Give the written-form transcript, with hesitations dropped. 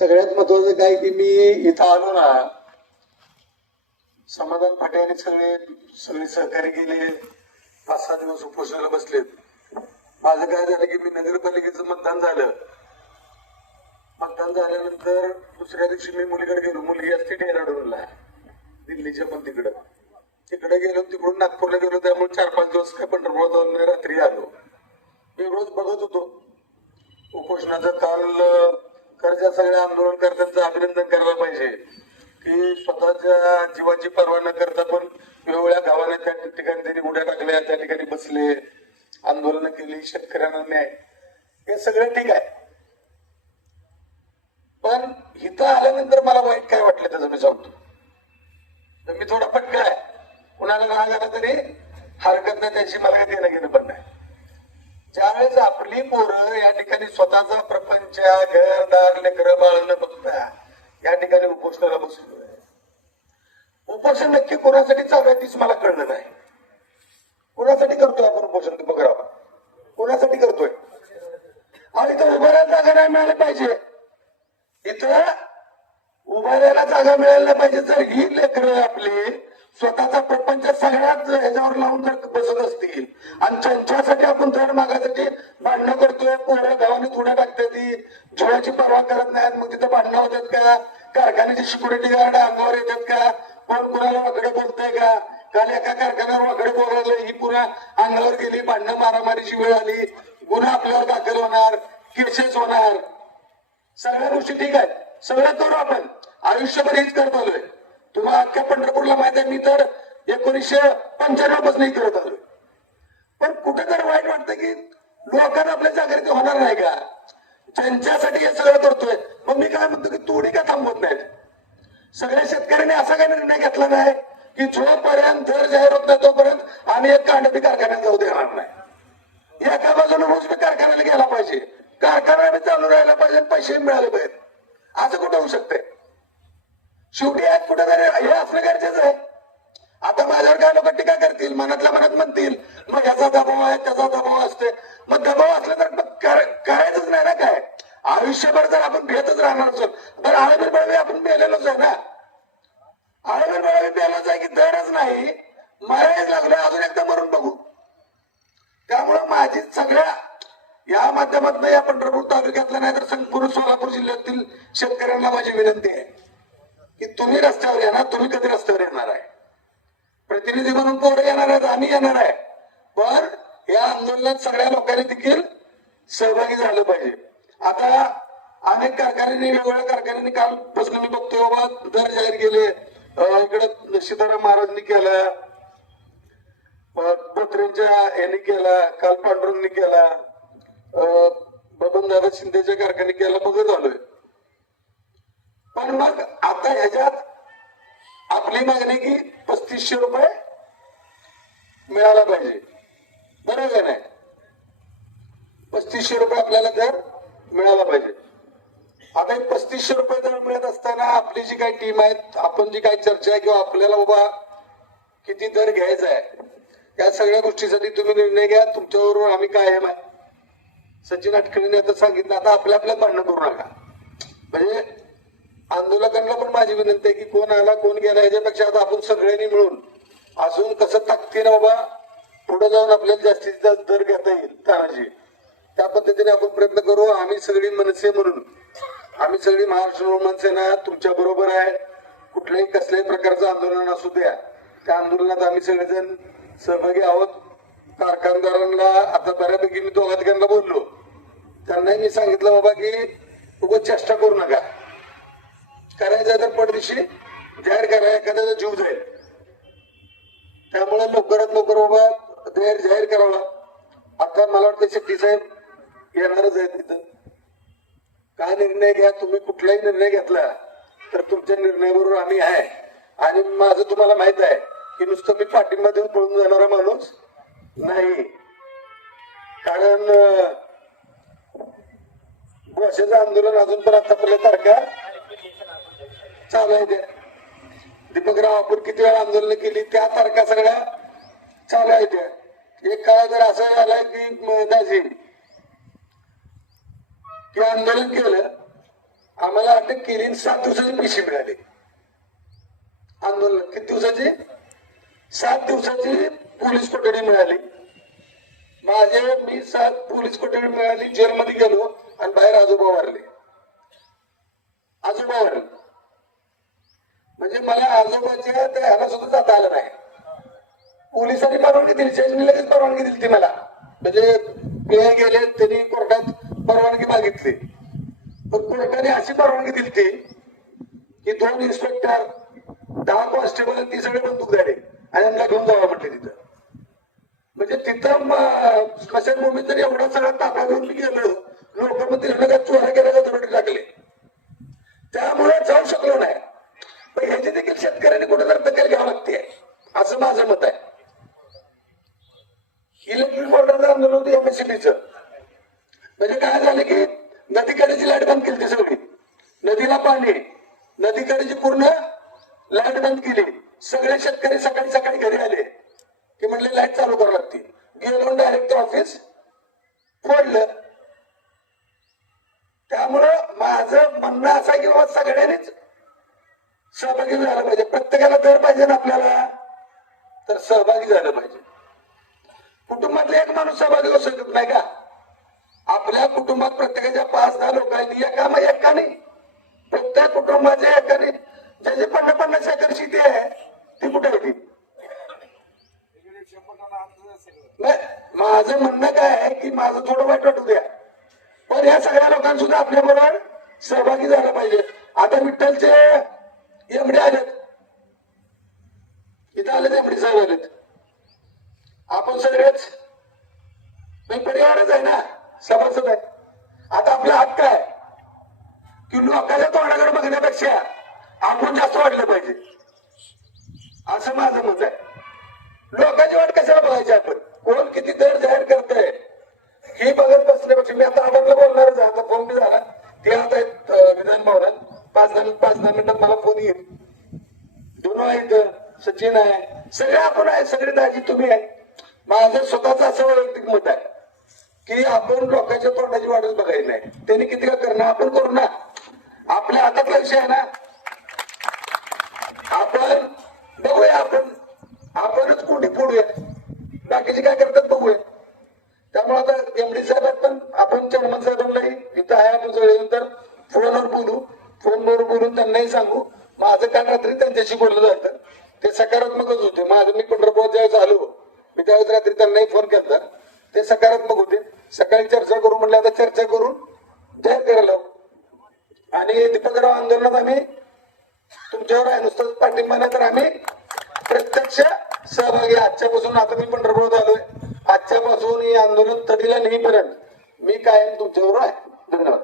सगळ्यात महत्वाचं काय की मी इथं आलो ना, समाधान फाट्याने सगळे सहकारी गेले, 5-6 दिवस उपोषणाला बसलेत. माझं काय झालं की मी नगरपालिकेचं मतदान झालं. मतदान झाल्यानंतर दुसऱ्या दिवशी मी मुलीकडे गेलो. मुलगी असते डेहराडूनला, दिल्लीच्या पण तिकडे गेलो. तिकडून नागपूरला गेलो. त्यामुळे 4-5 दिवस काय पंढरपूर जाऊन रात्री आलो. मी रोज बघत होतो उपोषणाचं. काल कर्जा सगळ्या आंदोलनकर्त्यांचं अभिनंदन करायला पाहिजे की स्वतःच्या जीवाची पर्वा न करता पण वेगवेगळ्या गावाने त्या ठिकाणी त्यांनी उड्या टाकल्या, त्या ठिकाणी बसले, आंदोलन केली, शेतकऱ्यांना न्याय, हे सगळं ठीक आहे. पण इथं आल्यानंतर मला वाईट काय वाटलं त्याचं मी सांगतो. तर मी थोडा पटका आहे, कुणाला राग आला तरी हरकत नाही, त्याची मला काही देणं घेणं पण नाही. ज्यावेळेस आपली पोरं या ठिकाणी स्वतःचा प्रपंच, घरदार, लेकरं बाळ न बघता या ठिकाणी उपोषणाला बसलोय. उपोषण नक्की कोणासाठी चालू आहे तीच मला कळलं नाही. कोणासाठी करतोय आपण उपोषण ते बघावं. कोणासाठी करतोय? आणि इथं उभारायला जागा नाही मिळाली पाहिजे. इथं उभारायला जागा मिळायला नाही पाहिजे. जर ही लेकरं आपली स्वतःचा प्रपंच सगळ्यात ह्याच्यावर लावून जर बसत असतील आणि त्यांच्यासाठी आपण धड मागासाठी भांडणं करतोय, पोरं गावाने थोड्या टाकते, ती झोळ्याची पर्वा करत नाहीत, मग तिथं भांडणं होतात का? कारखान्याची सिक्युरिटी गार्ड अंगावर येतात का? कोण कुणाला वाकडे बोलतंय का? काल एका कारखान्यावर वाकडे बोलायला ही पुन्हा अंगावर गेली, भांडणं मारामारीची वेळ आली, गुन्हा आपल्यावर दाखल होणार, केसेस होणार. सगळ्या गोष्टी ठीक आहेत, सगळं करू आपण, आयुष्यभर हेच करत आलोय. तुम्हाला अख्ख्या पंढरपूरला माहित आहे, मी तर 1995 पासून करत आलोय. पण कुठे तर वाईट वाटतं की लोकांना आपल्या जागृती होणार नाही का? ज्यांच्यासाठी हे सगळं करतोय. मग मी काय म्हणतो की तोडी का थांबवत नाहीत? सगळ्या शेतकऱ्यांनी असा काही निर्णय घेतला नाही की जोपर्यंत दर जाहीर होत नाही तोपर्यंत आम्ही एक कांडपी कारखान्यात जाऊ देणार नाही. एका बाजूने रोज मी कारखान्याला गेला पाहिजे, कारखाना चालू राहायला पाहिजे, पैसे मिळाले पाहिजे. असं कुठं होऊ शकतंय? शेवटी आज कुठेतरी हे असणं गरजेचं आहे. आता माझ्यावर काय लोक टीका करतील, मनातल्या मनात म्हणतील मग याचा दबाव आहे, त्याचा दबाव असते. मग दबाव असला तर करायचंच नाही ना. काय आयुष्यभर जर आपण भेटच राहणार असो तर आळबीर बळवी आपण मेलेलोच आहे ना. आळबीर बळवी मेलोच आहे की दरच नाही, मरायच लागलं अजून एकदा मरून बघू. त्यामुळं माझी सगळ्या या माध्यमातून या पंढरपूर तालुक्यातला नाही तर संपूर्ण सोलापूर जिल्ह्यातील शेतकऱ्यांना माझी विनंती आहे की तुम्ही रस्त्यावर येणार. तुम्ही कधी रस्त्यावर येणार आहे? प्रतिनिधी म्हणून पोरं येणार आहेत, आम्ही येणार आहे. पण या आंदोलनात सगळ्या लोकांनी देखील सहभागी झालं पाहिजे. आता अनेक कारखान्यांनी, वेगवेगळ्या कारखान्यांनी कालपासून मी बघतोय बाबा दर जाहीर केले. इकडं सीताराम महाराजांनी केला, बोत्रेंच्या यांनी केला, काल पांडुरंगनी केला, बबनदादा शिंदेच्या कारखान्याने केला, बघत आलोय. पण मग आता ह्याच्यात आपली मागणी की 3500 रुपये मिळाला पाहिजे, बरोबर आहे? नाही, 3500 रुपये आपल्याला दर मिळाला पाहिजे. आता 3500 रुपये दर मिळत असताना आपली जी काही टीम आहे, आपण जी काही चर्चा आहे किंवा आपल्याला बाबा किती दर घ्यायचा आहे, या सगळ्या गोष्टीसाठी तुम्ही निर्णय घ्या. तुमच्याबरोबर आम्ही कायम आहे. सचिन अटकळीने आता सांगितलं, आता आपल्या भांडणं करू नका. म्हणजे आंदोलकांना पण माझी विनंती आहे की कोण आला कोण गेला याच्यापेक्षा आता आपण सगळ्यांनी मिळून अजून कसं ताकदीनं बाबा पुढे जाऊन आपल्याला जास्तीत जास्त दर घेता येईल तानाजी, त्या पद्धतीने आपण प्रयत्न करू. आम्ही सगळी मनसे म्हणून, आम्ही सगळी महाराष्ट्र मनसेना तुमच्या बरोबर आहे. कुठल्याही कसल्याही प्रकारचं आंदोलन असू द्या, त्या आंदोलनात आम्ही सगळेजण सहभागी आहोत. कारखानदारांना आता बऱ्यापैकी मी 2 ठिकाणला बोललो, त्यांनाही मी सांगितलं बाबा की उगाच चेष्टा करू नका, करायचं तर पडदिशी जाहीर करा, एखाद्याचा जीव जाईल. त्यामुळे लवकरात लवकर बाबा जाहीर करावा. आता मला वाटतं शेट्टी साहेब येणारच आहेत तिथं. काय निर्णय घ्या तुम्ही, कुठलाही निर्णय घेतला तर तुमच्या निर्णयाबरोबर आम्ही आहे. आणि माझं तुम्हाला माहित आहे की नुसतं मी पाठिंबा देऊन पळून जाणारा माणूस नाही. कारण भाषेचं आंदोलन अजून पण आतापर्यंत तारखा चालू आहे. त्या दीपकराव आपण किती वेळा आंदोलन केली, त्या तारखा सगळ्या चालू आहे. त्या एक काळ जर असं झालाय की दाजी की आंदोलन केलं आम्हाला अटक केली आणि 7 दिवसाची पेशी मिळाली. आंदोलन किती दिवसाची? 7 दिवसाची पोलीस कोठडी मिळाली. मी 7 पोलीस कोठडी मिळाली, जेलमध्ये गेलो आणि बाहेर आजोबा वारले. आजोबा वारले म्हणजे मला आजोबाच्या त्या ह्याला सुद्धा जाता आलं नाही. पोलिसांनी परवानगी दिली, जजनी लगेच परवानगी दिली ती मला. म्हणजे पीआय गेले, त्यांनी कोर्टात परवानगी मागितली, पण कोर्टाने अशी परवानगी दिली ती की 2 इन्स्पेक्टर 10 कॉन्स्टेबल आणि ती सगळे बंदूकधारी आणि यांना घेऊन जावं म्हटले तिथं. म्हणजे तिथं स्मशानभूमीत जर एवढा सगळा ताबा घेऊन मी गेलो, लोक मग तिला चोऱ्या केल्याचा दरोडे टाकले, त्यामुळे जाऊ शकलो नाही. पण ह्याची देखील शेतकऱ्यांनी कुठे जर दखल घ्यावं लागते असं माझं मत आहे. इलेक्ट्रिक बोर्डाचं आंदोलन होतं एमएससीबीचं. म्हणजे काय झालं की नदीकडेची लाईट बंद केली, सगळी नदीला पाणी, नदीकडेची पूर्ण लाईट बंद केली. सगळे शेतकरी सकाळी सकाळी घरी आले की म्हणले लाईट चालू करावी लागते. गेलो डायरेक्ट ऑफिस फोडलं. त्यामुळं माझं म्हणणं असं आहे की बाबा सगळ्यांनीच सहभागी झालं पाहिजे. प्रत्येकाला दर पाहिजे ना आपल्याला, तर सहभागी झालं पाहिजे. कुटुंबातले एक माणूस सहभागी होऊ शकत नाही का? आपल्या कुटुंबात प्रत्येकाच्या 5-10 लोकांनी एकाने प्रत्येक कुटुंबाच्या एकाने ज्याची 50-50 एकर शेती आहे ती कुठे होती? माझं म्हणणं काय आहे की माझं थोडं वाईट वाटू द्या, पण या सगळ्या लोकांना सुद्धा आपल्या बरोबर सहभागी झालं पाहिजे. आता विठ्ठलचे एमडी आलेत, इथं आलेत एमडी साहेब आलेत. आपण सगळेच परिवारच आहे ना, सभासद आहे. आता आपला हक्क आहे की लोकांच्या तोंडाकडे बघण्यापेक्षा आपण जास्त वाढलं पाहिजे, असं माझं मत आहे. लोकांची वाट कशाला बघायची? आपण कोण किती दर जाहीर करतंय हे बघत बसण्यापेक्षा मी आता आबांना बोलणारच आहे. आता फोन बी झाला, ते आता विधान भवनात 5-10 मिनिटात मला फोन येईल. दोन आहेत, सचिन आहे, सगळे आपण आहे, सगळे दाजी तुम्ही आहे. माझं स्वतःच असं वैयक्तिक मत आहे की आपण लोकांच्या तोंडाची वाटच बघायची नाही. त्यांनी किती का करणं आपण करू ना, आपल्या हातात लक्ष आहे ना. आपण बघूया, आपणच कुठे फोडूया, बाकीचे काय करतात बघूया. त्यामुळे आता एमडी साहेब पण आपण चेअरमन साहेबांनाही इथं आहे, आपण सगळ्यानंतर फोनवर बोलून त्यांनाही सांगू. माझं काल रात्री त्यांच्याशी बोललं जातं, ते सकारात्मकच होते. माझं मी पंढरपूर ज्यावेळेस आलो, मी त्यावेळेस रात्री त्यांनाही फोन केला, ते सकारात्मक होते. सकाळी चर्चा करू म्हणले, आता चर्चा करून जाहीर करायला. आणि दीपकराव आंदोलनात आम्ही तुमच्यावर आहे, नुसतं पाठिंबा नाही तर आम्ही प्रत्यक्ष सहभागी. आजच्यापासून आता मी पंढरपूरात आलोय, आजच्यापासून हे आंदोलन तडीला नेईपर्यंत मी कायम तुमच्यावर आहे. धन्यवाद.